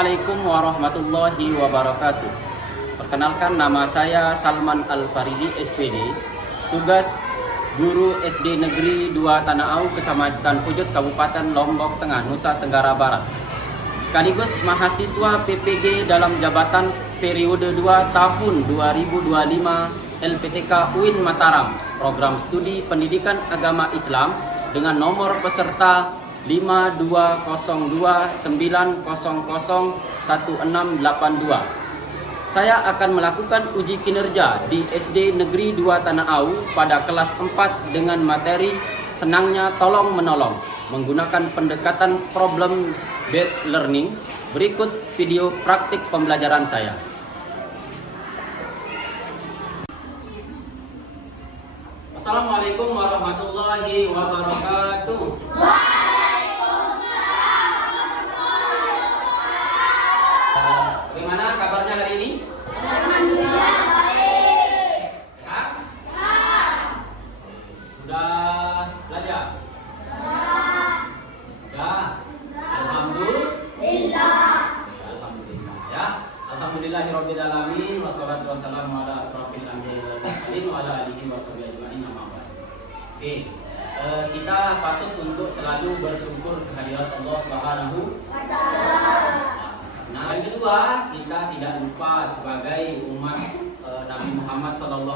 Assalamualaikum warahmatullahi wabarakatuh. Perkenalkan, nama saya Salman Al-Farizi SPD, tugas guru SD Negeri 2 Tanah Au, Kecamatan Pujut, Kabupaten Lombok Tengah, Nusa Tenggara Barat. Sekaligus mahasiswa PPG dalam jabatan periode 2 tahun 2025 LPTK UIN Mataram, program studi pendidikan agama Islam dengan nomor peserta 5229001682. Saya akan melakukan uji kinerja di SD Negeri 2 Tanah Au pada kelas 4 dengan materi senangnya tolong menolong menggunakan pendekatan problem based learning. Berikut video praktik pembelajaran saya. Assalamualaikum warahmatullahi wabarakatuh. Bagaimana kabarnya hari ini? Alhamdulillah baik. Sehat? Ya. Sudah belajar? Sudah. Alhamdulillah. Alhamdulillah ya. Alhamdulillahirabbil alamin wassalatu wassalamu ala asrofil anbiya'i wal mursalin wa ala alihi washabihi ajmain amma ba'd. Oke. Kita patut untuk selalu bersyukur kehadirat Allah Subhanahu wa taala. Nah, yang kedua, kita tidak lupa sebagai umat Nabi Muhammad SAW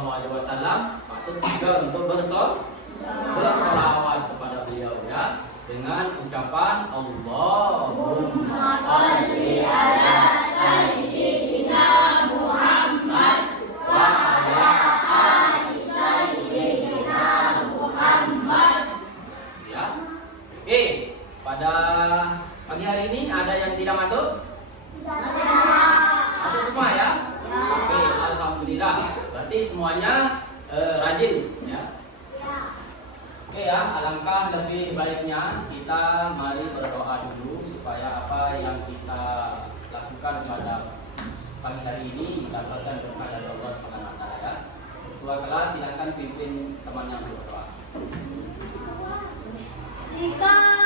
patut juga untuk bersolawat kepada beliau ya, dengan ucapan Allahumma sholli ala sayyidina Muhammad wa ala ali sayyidina Muhammad. Ya. Oke, pada pagi hari ini ada yang tidak masuk? Masuk semua ya? Oke, alhamdulillah. Berarti semuanya rajin ya. Oke ya, alangkah lebih baiknya kita mari berdoa dulu supaya apa yang kita lakukan pada pagi hari ini mendapatkan berkah dari Allah Subhanahu wa taala ya. Ketua kelas silakan pimpin temannya berdoa. Jika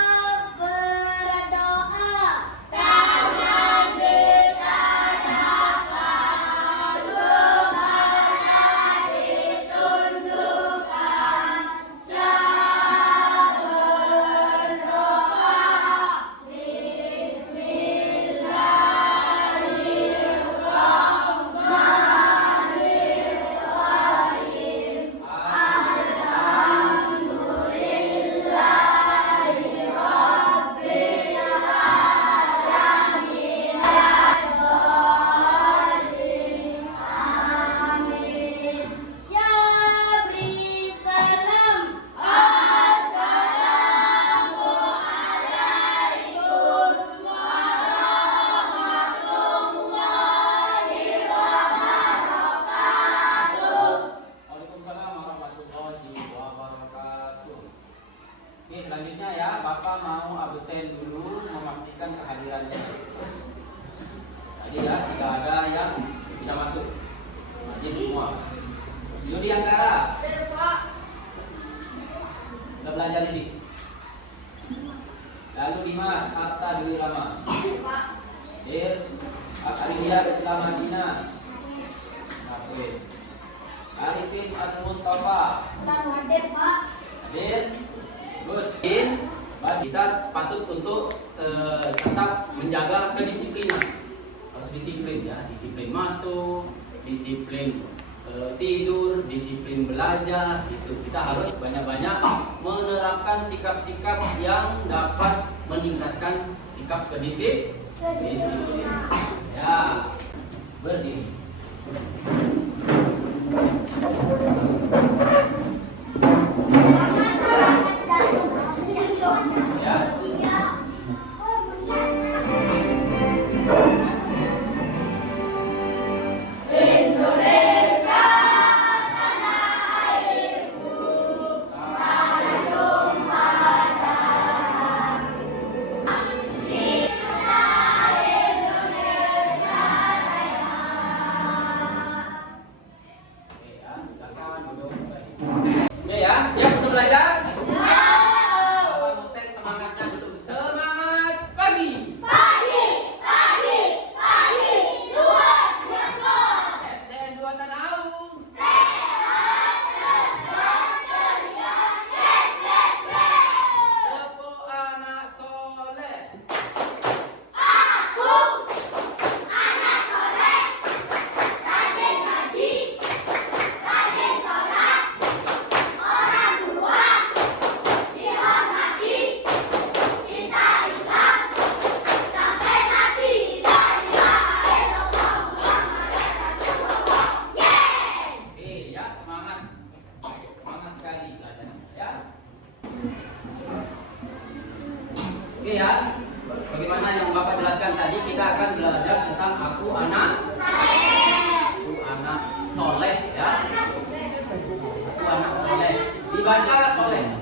selanjutnya ya, Bapak mau absen dulu memastikan kehadirannya. Jadi ya, tidak ada yang tidak masuk. Jadi semua. Yudi Anggara. Sudah belajar ini. Lalu Dimas Atta Dewi Rama. Dir Akaria Islam Madina. Oke. Arifin Al Mustafa. hadir, Pak. Hadir. Gus, kita patut untuk tetap menjaga kedisiplinan. Harus disiplin ya, disiplin masuk, disiplin tidur, disiplin belajar. Itu kita harus banyak-banyak menerapkan sikap-sikap yang dapat meningkatkan sikap kedisiplinan. Ya, berdiri. kita akan belajar tentang aku anak soleh ya. Aku anak soleh. Dibaca soleh.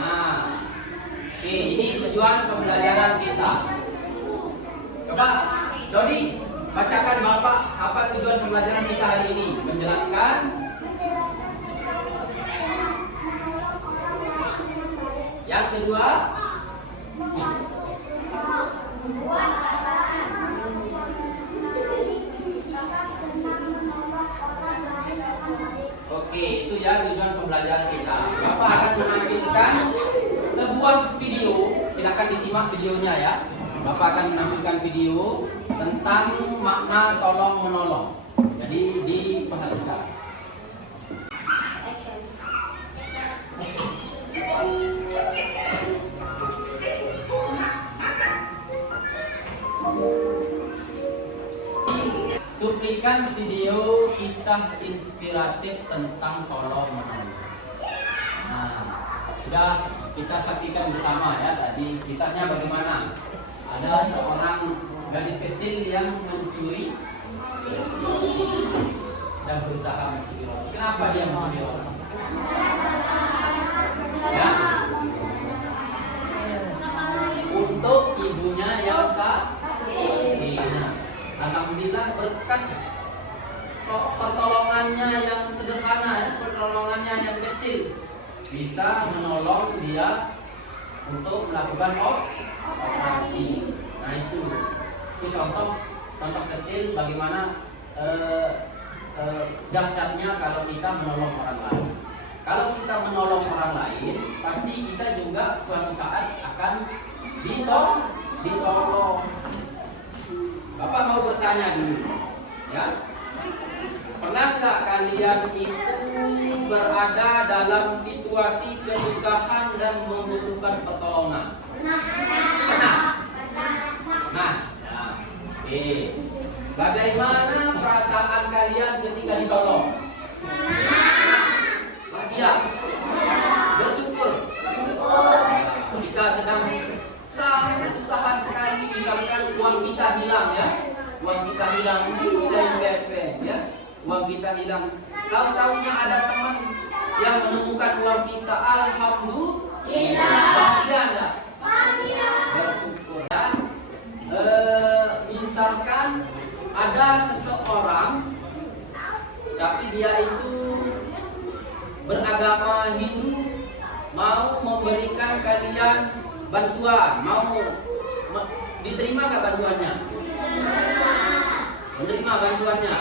Nah, ini tujuan pembelajaran kita. Coba Dodi bacakan Bapak apa tujuan pembelajaran kita hari ini. Menjelaskan. Yang kedua, oke, itu ya tujuan pembelajaran kita. Bapak akan menampilkan sebuah video, silakan disimak videonya ya. Bapak akan menampilkan video tentang makna tolong menolong. Jadi diperhatikan. Cuplikan video kisah inspiratif tentang tolong menolong. Nah, sudah kita saksikan bersama ya tadi kisahnya bagaimana. Ada seorang gadis kecil yang mencuri dan berusaha mencuri roti. Kenapa dia mencuri roti? Ya, untuk ibunya yang sakit. Alhamdulillah berkat pertolongannya yang sederhana, ya, pertolongannya yang kecil bisa menolong dia untuk melakukan operasi. Nah itu contoh kecil bagaimana dahsyatnya kalau kita menolong orang lain. Kalau kita menolong orang lain, pasti kita juga suatu saat akan ditolong. Bapak mau bertanya dulu, ya. Pernah nggak kalian itu berada dalam situasi kesusahan dan membutuhkan pertolongan? Pernah. Nah, oke. Bagaimana perasaan kalian ketika ditolong? Bahagia, bersyukur. Kita sedang sangat kesusahan sekali, misalkan uang kita hilang ya, uang kita hilang ya, uang kita hilang. Tahu-tahunya ada teman yang menemukan uang kita, alhamdulillah, bahagia enggak? Bahagia, bersyukur ya. Misalkan ada seseorang tapi dia itu beragama Hindu, mau memberikan kalian bantuan, mau diterima nggak bantuannya? Menerima bantuannya?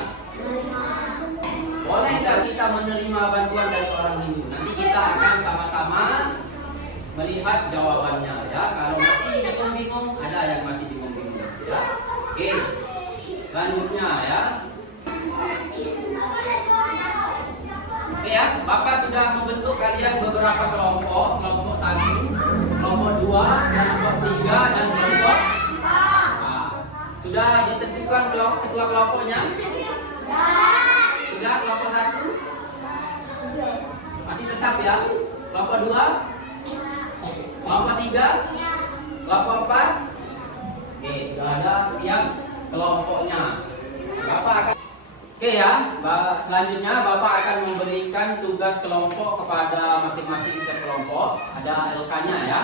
Boleh nggak kita menerima bantuan dari orang Hindu? Nanti kita akan sama-sama melihat jawabannya ya. Kalau masih bingung-bingung, ada yang masih bingung-bingung ya. Oke, selanjutnya ya. Oke ya, Bapak sudah membentuk kalian beberapa kelompok 1, kelompok 2, kelompok 3, dan kelompok 4. Sudah ditentukan ketua kelompoknya? Sudah kelompok 1? Masih tetap ya? Kelompok 2? Kelompok 3? Kelompok 4? Oke, sudah ada setiap kelompoknya. Bapak akan ya, selanjutnya Bapak akan memberikan tugas kelompok kepada masing-masing setiap kelompok. Ada LK-nya ya.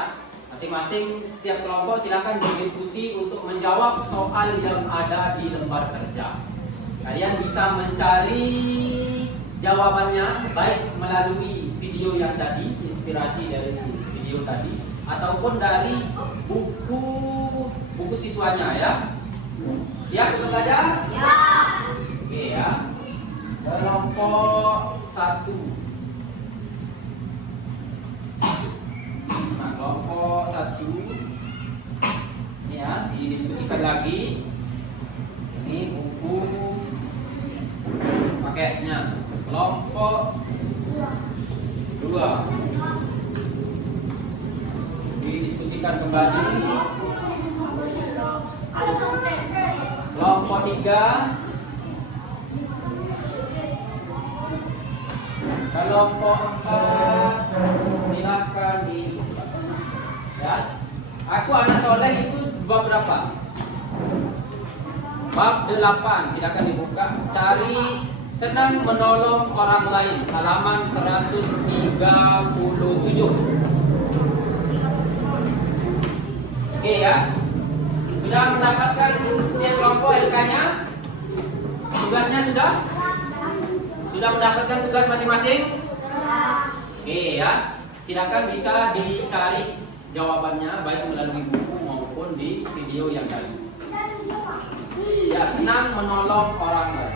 Masing-masing setiap kelompok silakan berdiskusi untuk menjawab soal yang ada di lembar kerja. Kalian bisa mencari jawabannya baik melalui video yang tadi, inspirasi dari video tadi, ataupun dari buku siswanya ya. Siap untuk belajar? Ya. Oke ya. Kelompok 1. Nah, kelompok 1 ini ya, didiskusikan lagi. Ini buku paketnya. Kelompok 2 didiskusikan kembali. Kelompok 3 kelompok 4 silakan di ya. Aku anak soleh itu bab berapa? Bab 8, silakan dibuka. Cari senang menolong orang lain, halaman 137. Oke ya. Sudah mendapatkan setiap kelompok LK-nya? Tugasnya sudah? Sudah mendapatkan tugas masing-masing? Oke ya. Silakan bisa dicari jawabannya baik melalui buku maupun di video yang tadi. Ya, senang menolong orang lain.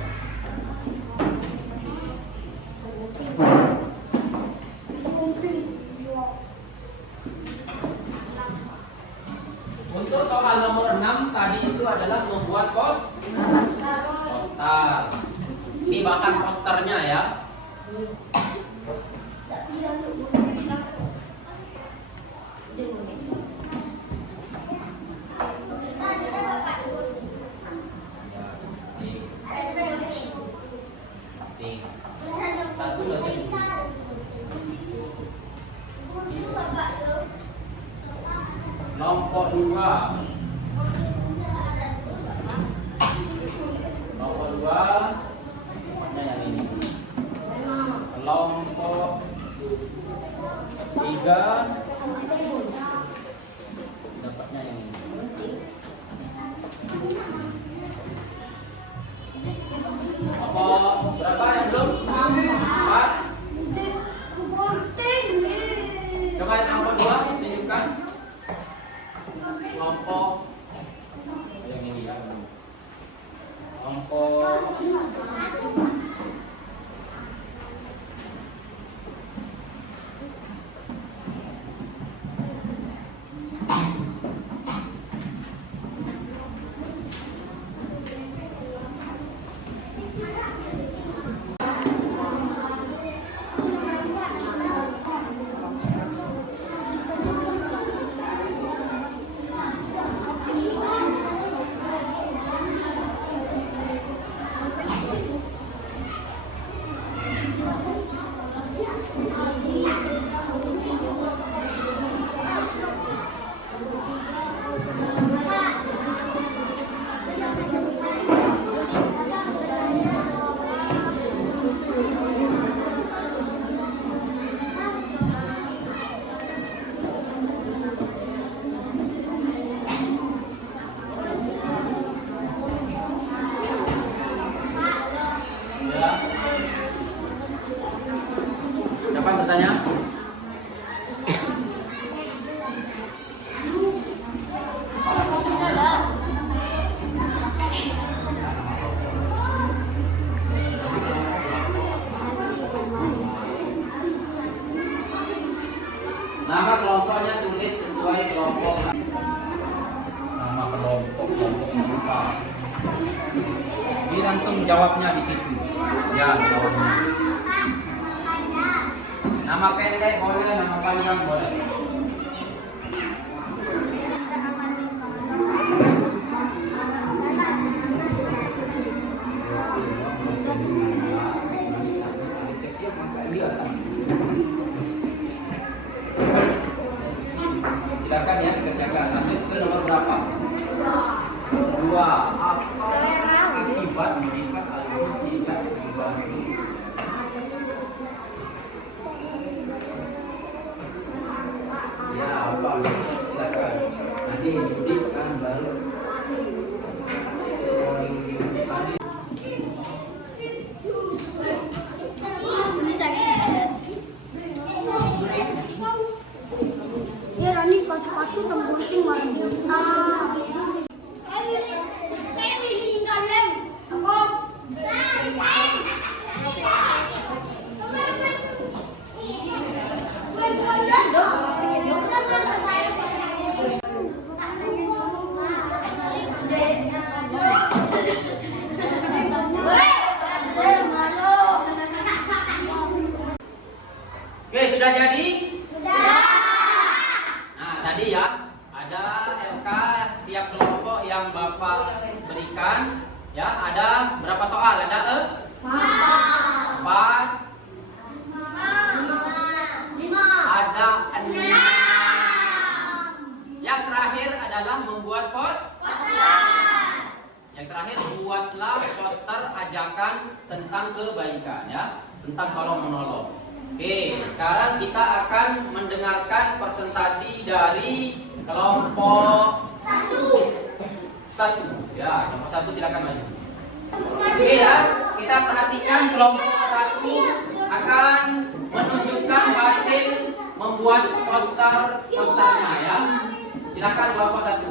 Untuk soal nomor 6 tadi itu adalah membuat poster. Ini bahan posternya ya. Satu dosen. Kelompok 2. Kelompok 2. Mana yang ini? Kelompok 3. Dapatnya yang ini. Apa berapa yang belum? 4. Coba yang kelompok 2 tunjukkan. Kelompok yang ini ya. Kelompok siapa bertanya? Nama kelompoknya tulis sesuai kelompok. Nama kelompok lupa. Jadi langsung jawabnya di situ. Ya, jawabnya. Nama pendek boleh, nama panjang boleh. Silakan ya dikerjakan. Lanjut ke nomor berapa? 2. Apa akibat jika alumni tidak dibantu? Ya, apa? Silakan. Nanti Yudi kan baru. perhatikan ya, tentang tolong menolong. Oke, sekarang kita akan mendengarkan presentasi dari kelompok satu. Ya, kelompok satu silakan maju. Oke ya, kita perhatikan kelompok satu akan menunjukkan hasil membuat posternya ya. Silakan kelompok satu.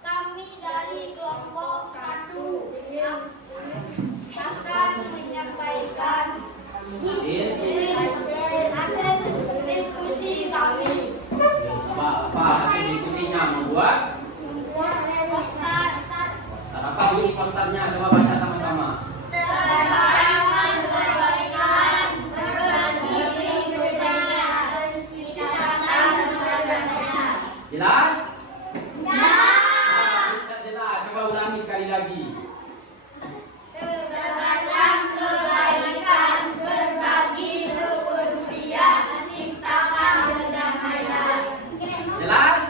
Kami dari kelompok 1 yang akan menyampaikan hasil diskusi kami. Apa hasil diskusinya membuat Poster apa bunyi posternya? Coba baca sama-sama. Sebarang kebaikan, berbagi budaya, menciptakan budaya. Jelas? Tidak jelas. Coba ulangi sekali lagi. Sebarang kebaikan, berbagi kepedulian, menciptakan kedamaian. Jelas?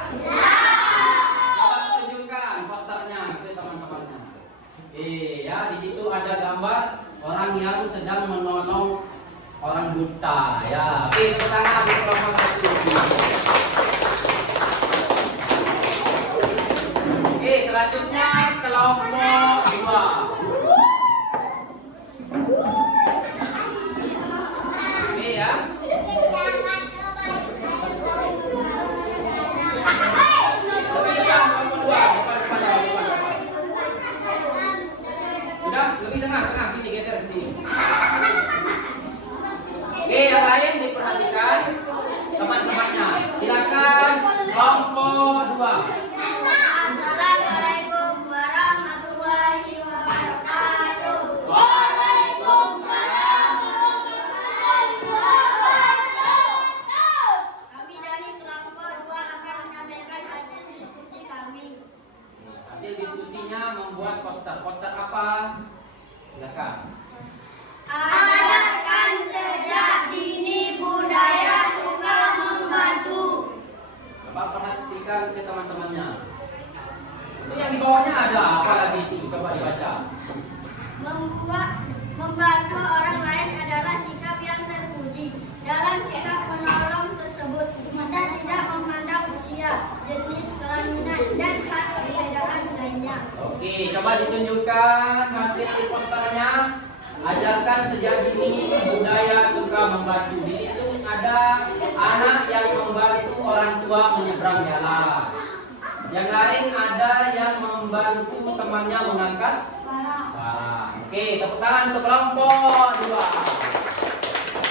Coba tunjukkan posternya ke teman-temannya. Ya, di situ ada gambar orang yang sedang menolong orang buta. Ya, oke, tepuk tangan di kelompok satu. Oke, selanjutnya kelompok 2. Oke ya. Lebih depan kelompok 2, depan. Sudah, lebih tengah, sini geser ke sini. Oke, yang lain diperhatikan teman-temannya. Silakan kelompok 2. Assalamualaikum warahmatullahi wabarakatuh. Waalaikumsalam warahmatullahi wabarakatuh. Kami dari kelompok 2 akan menyampaikan hasil diskusi kami. Hasil diskusinya membuat poster. Poster apa? Silakan. Ajarkan sejak dini budaya suka membantu. Coba perhatikan ke teman-temannya. Itu yang di bawahnya ada apa lagi itu? Coba dibaca. Membantu orang lain adalah sikap yang terpuji. Dalam sikap menolong tersebut, kita tidak memandang usia, jenis kelamin, dan hal perbedaan lainnya. Oke, coba ditunjukkan hasil posternya. Ajarkan sejak dini budaya suka membantu. Di situ ada anak yang membantu orang tua menyeberang jalan. Yang lain ada yang membantu temannya mengangkat barang. Oke, tepuk tangan untuk kelompok 2.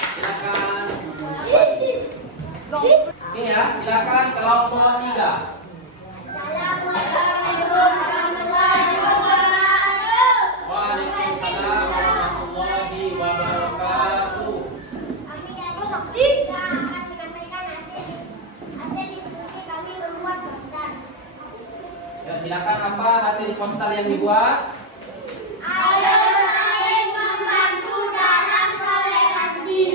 Silakan. Oke ya, silakan kelompok 3. Assalamualaikum warahmatullahi wabarakatuh. Waalaikumsalam warahmatullahi wabarakatuh. Kami dari Sakti akan menyampaikan hasil diskusi kami membuat poster. Ya, silakan apa hasil poster yang dibuat? Ayo saling membantu dalam toleransi.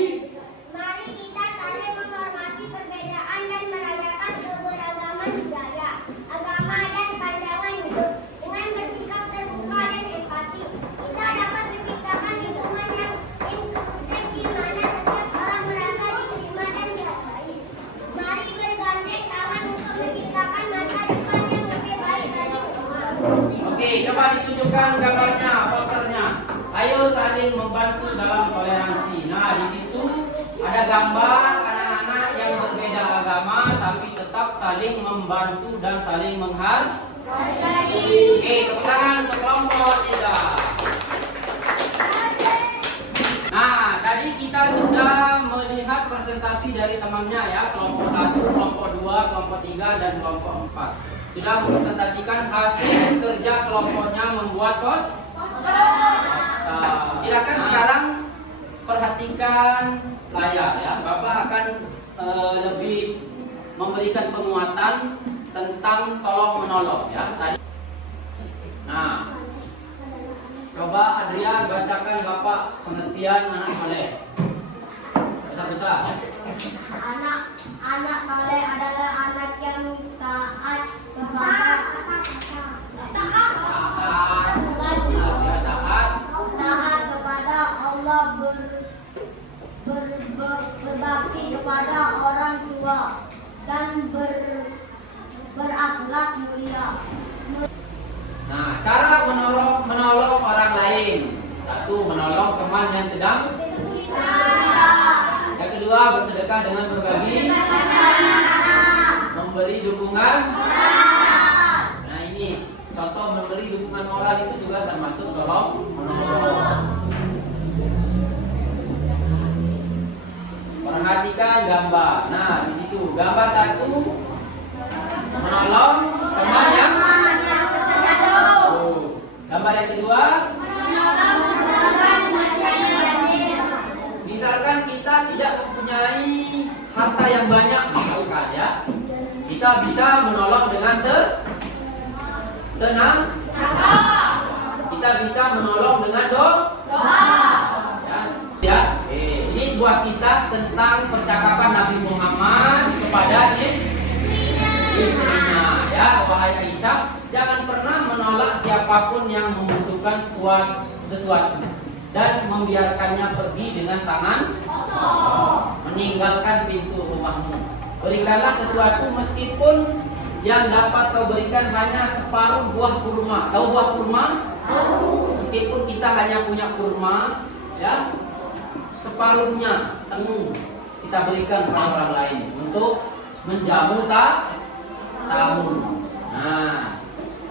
Mari kita saling menghormati perbedaan dan merayakan keberagaman budaya, agama dan pandangan hidup. Dengan bersikap terbuka dan empati, kita dapat menciptakan lingkungan yang inklusif di mana setiap orang merasa diterima dan dihargai. Mari bergandeng tangan untuk menciptakan masa depan yang lebih baik bagi semua. Oke, coba ditunjukkan gambarnya, posternya. Ayo saling membantu dalam toleransi. Nah, di situ ada gambar anak-anak yang berbeda agama tapi tetap saling membantu dan saling menghargai. Oke, tepuk tangan untuk kelompok 3. Nah, tadi kita sudah melihat presentasi dari temannya ya, kelompok 1, kelompok 2, kelompok 3, dan kelompok 4. Sudah mempresentasikan hasil kerja kelompoknya membuat poster. Silakan sekarang perhatikan layar ya. Bapak akan lebih memberikan penguatan tentang tolong menolong ya. Tadi. Nah, coba Coba Adrian bacakan Bapak pengertian anak soleh. Besar-besar. Anak saleh adalah anak yang taat kepada taat kepada Allah, berbakti kepada orang tua dan berakhlak mulia. Nah, cara menolong orang lain. Satu, menolong teman yang sedang. Yang kedua, bersedekah dengan berbagi. Memberi dukungan. Nah, ini contoh memberi dukungan moral itu juga termasuk menolong. Perhatikan gambar. Nah, di situ gambar satu menolong teman yang. Gambar yang kedua, misalkan kita tidak mempunyai harta yang banyak, misalkan ya, kita bisa menolong dengan tenang. Kita bisa menolong dengan doa. Ya, ini sebuah kisah tentang percakapan Nabi Muhammad kepada istrinya. Ya, wahai Aisyah, jangan pernah menolak siapapun yang membutuhkan sesuatu dan membiarkannya pergi dengan tangan meninggalkan pintu rumahmu. Berikanlah sesuatu meskipun yang dapat kau berikan hanya separuh buah kurma. Tahu buah kurma? Meskipun kita hanya punya kurma, ya, separuhnya, setengah kita berikan kepada orang lain untuk menjamu tamu.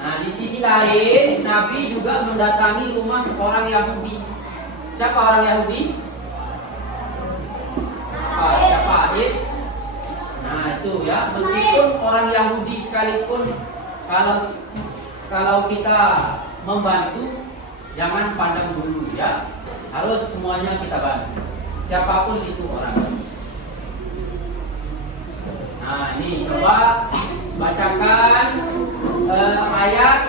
Nah, di sisi lain Nabi juga mendatangi rumah orang Yahudi. Siapa orang Yahudi? Siapa? Adis? Nah, itu ya. Meskipun orang Yahudi sekalipun, kalau kita membantu, jangan pandang dulu ya. Harus semuanya kita bantu. Siapapun itu orang. Nah, ini coba bacakan ayat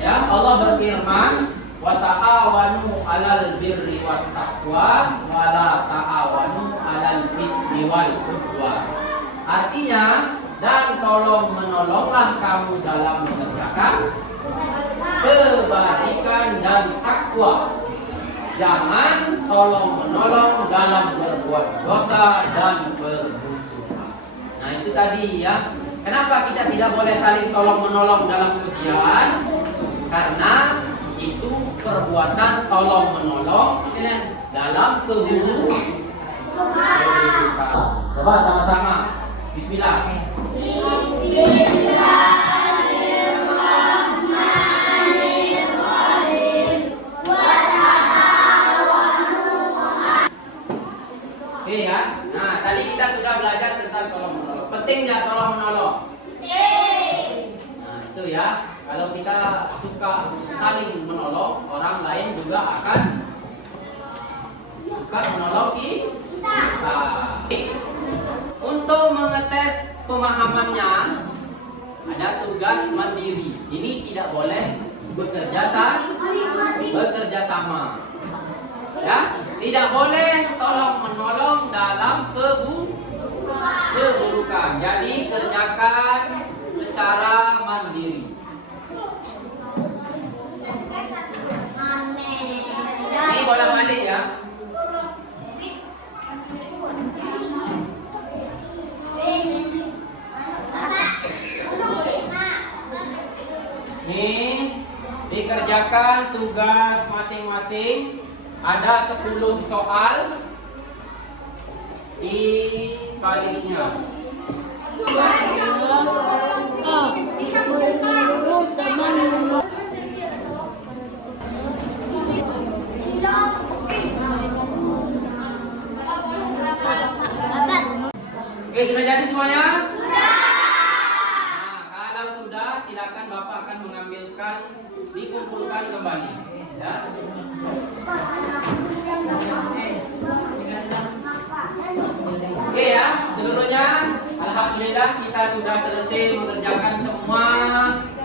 ya. Allah berfirman, wa ta'awanu 'alal birri wat taqwa wa la ta'awanu 'alal ismi wal 'udwan. Artinya, dan tolong menolonglah kamu dalam mengerjakan kebajikan dan takwa. Jangan tolong menolong dalam berbuat dosa dan bermusuhan. Nah, itu tadi ya. Kenapa kita tidak boleh saling tolong-menolong dalam ujian? Karena itu perbuatan tolong-menolong dalam keburukan. Coba sama-sama. Bismillah. Oke ya. Nah, tadi kita sudah belajar tentang tolong-menolong. Penting nggak tolong-menolong? Nah, itu ya. Kalau kita suka saling menolong, orang lain juga akan suka menolong kita. Untuk mengetes pemahamannya, ada tugas mandiri. Ini tidak boleh bekerja sama. Ya, tidak boleh tolong menolong dalam keburukan. Jadi kerjakan secara mandiri. Ini bolak-balik ya. Ini dikerjakan tugas masing-masing. Ada 10 soal di baliknya. Oke, sudah jadi semuanya? Sudah. Nah, kalau sudah, silakan Bapak akan mengambilkan, dikumpulkan kembali. Ya. Oke ya, seluruhnya alhamdulillah kita sudah selesai mengerjakan semua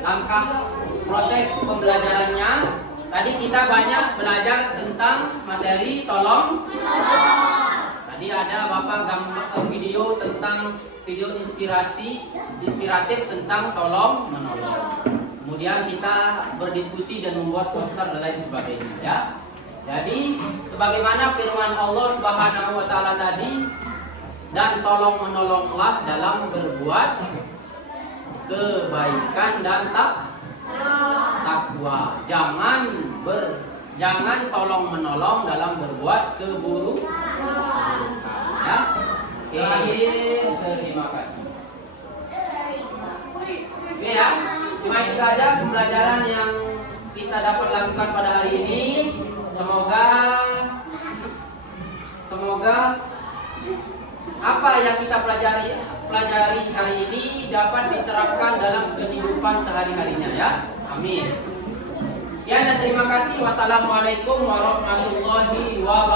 langkah proses pembelajarannya. Tadi kita banyak belajar tentang materi tolong. Tadi ada Bapak gambar video tentang video inspiratif tentang tolong menolong. Kemudian kita berdiskusi dan membuat poster dan lain sebagainya ya. Jadi sebagaimana firman Allah Subhanahu wa taala tadi, dan tolong menolonglah dalam berbuat kebaikan dan takwa. Jangan tolong menolong dalam berbuat keburukan. Ya. Oke, terima kasih. Oke ya, cuma itu saja pembelajaran yang kita dapat lakukan pada hari ini. Semoga apa yang kita pelajari hari ini dapat diterapkan dalam kehidupan sehari-harinya ya. Amin. Sekian dan terima kasih. Wassalamualaikum warahmatullahi wabarakatuh.